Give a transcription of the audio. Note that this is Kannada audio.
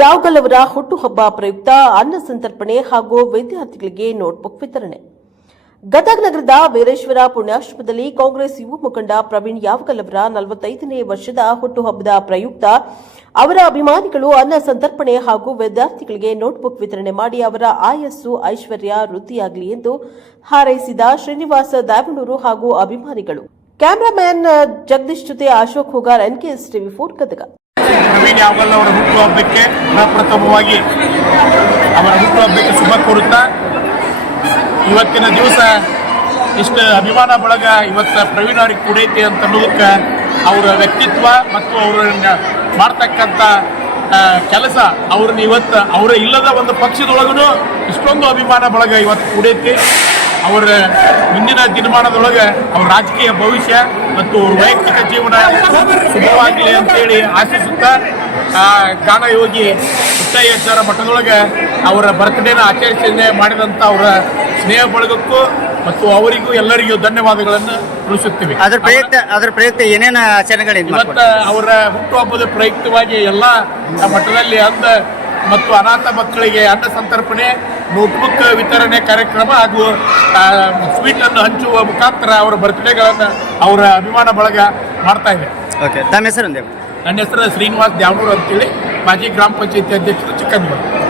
ಯಾವಗಲ್ ಹುಟ್ಟುಹಬ್ಬ ಪ್ರಯುಕ್ತ ಅನ್ನ ಸಂತರ್ಪಣೆ ಹಾಗೂ ವಿದ್ಯಾರ್ಥಿಗಳಿಗೆ ನೋಟ್ಬುಕ್ ವಿತರಣೆ. ಗದಗ ನಗರದ ವೀರೇಶ್ವರ ಪುಣ್ಯಾಶ್ರಮದಲ್ಲಿ ಕಾಂಗ್ರೆಸ್ ಯುವ ಮುಖಂಡ ಪ್ರವೀಣ್ ಯಾವಗಲ್ ಅವರ ನಲವತ್ತೈದನೇ ವರ್ಷದ ಹುಟ್ಟುಹಬ್ಬದ ಪ್ರಯುಕ್ತ ಅವರ ಅಭಿಮಾನಿಗಳು ಅನ್ನ ಸಂತರ್ಪಣೆ ಹಾಗೂ ವಿದ್ಯಾರ್ಥಿಗಳಿಗೆ ನೋಟ್ಬುಕ್ ವಿತರಣೆ ಮಾಡಿ ಅವರ ಆಯಸ್ಸು, ಐಶ್ವರ್ಯ ವೃದ್ಧಿಯಾಗಲಿ ಎಂದು ಹಾರೈಸಿದ ಶ್ರೀನಿವಾಸ ದಾವಣೂರು ಹಾಗೂ ಅಭಿಮಾನಿಗಳು. ಕ್ಯಾಮರಾಮ್ಯಾನ್ ಜಗದೀಶ್ ಜೊತೆ Ashok Hugar NKS TV four, Gadag. Praveen Yavagal ಅವರ ಹುಟ್ಟುಹಬ್ಬಕ್ಕೆ ಪ್ರಪ್ರಥಮವಾಗಿ ಅವರ ಹುಟ್ಟುಹಬ್ಬಕ್ಕೆ ಶುಭ ಕೋರುತ್ತಾ, ಇವತ್ತಿನ ದಿವಸ ಇಷ್ಟು ಅಭಿಮಾನ ಬಳಗ ಇವತ್ತು ಪ್ರವೀಣ್ ಅವ್ರಿಗೆ ಕೂಡೈತಿ ಅಂತ ಅನ್ನೋದಕ್ಕೆ ಅವರ ವ್ಯಕ್ತಿತ್ವ ಮತ್ತು ಅವರನ್ನ ಮಾಡ್ತಕ್ಕಂಥ ಕೆಲಸ ಅವ್ರನ್ನ ಇವತ್ತು ಅವರ ಇಲ್ಲದ ಒಂದು ಪಕ್ಷದೊಳಗೂ ಇಷ್ಟೊಂದು ಅಭಿಮಾನ ಬಳಗ ಇವತ್ತು ಕೂಡೈತಿ. ಅವರ ಮುಂದಿನ ದಿನಮಾನದೊಳಗೆ ಅವ್ರ ರಾಜಕೀಯ ಭವಿಷ್ಯ ಮತ್ತು ಅವ್ರ ವೈಯಕ್ತಿಕ ಜೀವನ ಶುಭವಾಗಲಿ ಅಂತೇಳಿ ಆಶಿಸುತ್ತಾ ಗಾನಯೋಗಿ ಮುತ್ತಯ್ಯೇಶ್ವರ ಮಠದೊಳಗೆ ಅವರ ಬರ್ತ್ಡೇನ ಆಚರಿಸಿದೆ ಮಾಡಿದಂಥ ಅವರ ಸ್ನೇಹ ಬಳಗಕ್ಕೂ ಮತ್ತು ಅವರಿಗೂ ಎಲ್ಲರಿಗೂ ಧನ್ಯವಾದಗಳನ್ನು ತಿಳಿಸುತ್ತೀವಿ. ಅದರ ಪ್ರಯುಕ್ತ ಅದರ ಪ್ರಯುಕ್ತ ಏನೇನು ಆಚರಣೆಗಳಿವೆ ಮತ್ತು ಅವರ ಹುಟ್ಟುಹಬ್ಬದ ಪ್ರಯುಕ್ತವಾಗಿ ಎಲ್ಲ ಮಠದಲ್ಲಿ ಅಂದ ಮತ್ತು ಅನಾಥ ಮಕ್ಕಳಿಗೆ ಅನ್ನ ಸಂತರ್ಪಣೆ ನೋಟ್ಬುಕ್ ವಿತರಣೆ ಕಾರ್ಯಕ್ರಮ ಹಾಗೂ ಸ್ವೀಟ್ ಅನ್ನು ಹಂಚುವ ಮುಖಾಂತರ ಅವರ ಬರ್ತ್ಡೇಗಳನ್ನು ಅವರ ಅಭಿಮಾನ ಬಳಗ ಮಾಡ್ತಾ ಇದೆ. ಓಕೆ ತಮ್ಮ ಹೆಸರು ನನ್ನ ಹೆಸರು ಶ್ರೀನಿವಾಸ್ ದ್ಯಾವಣೂರು ಅಂತೇಳಿ. ಮಾಜಿ ಗ್ರಾಮ ಪಂಚಾಯತಿ ಅಧ್ಯಕ್ಷರು ಚಿಕ್ಕಂದೂರು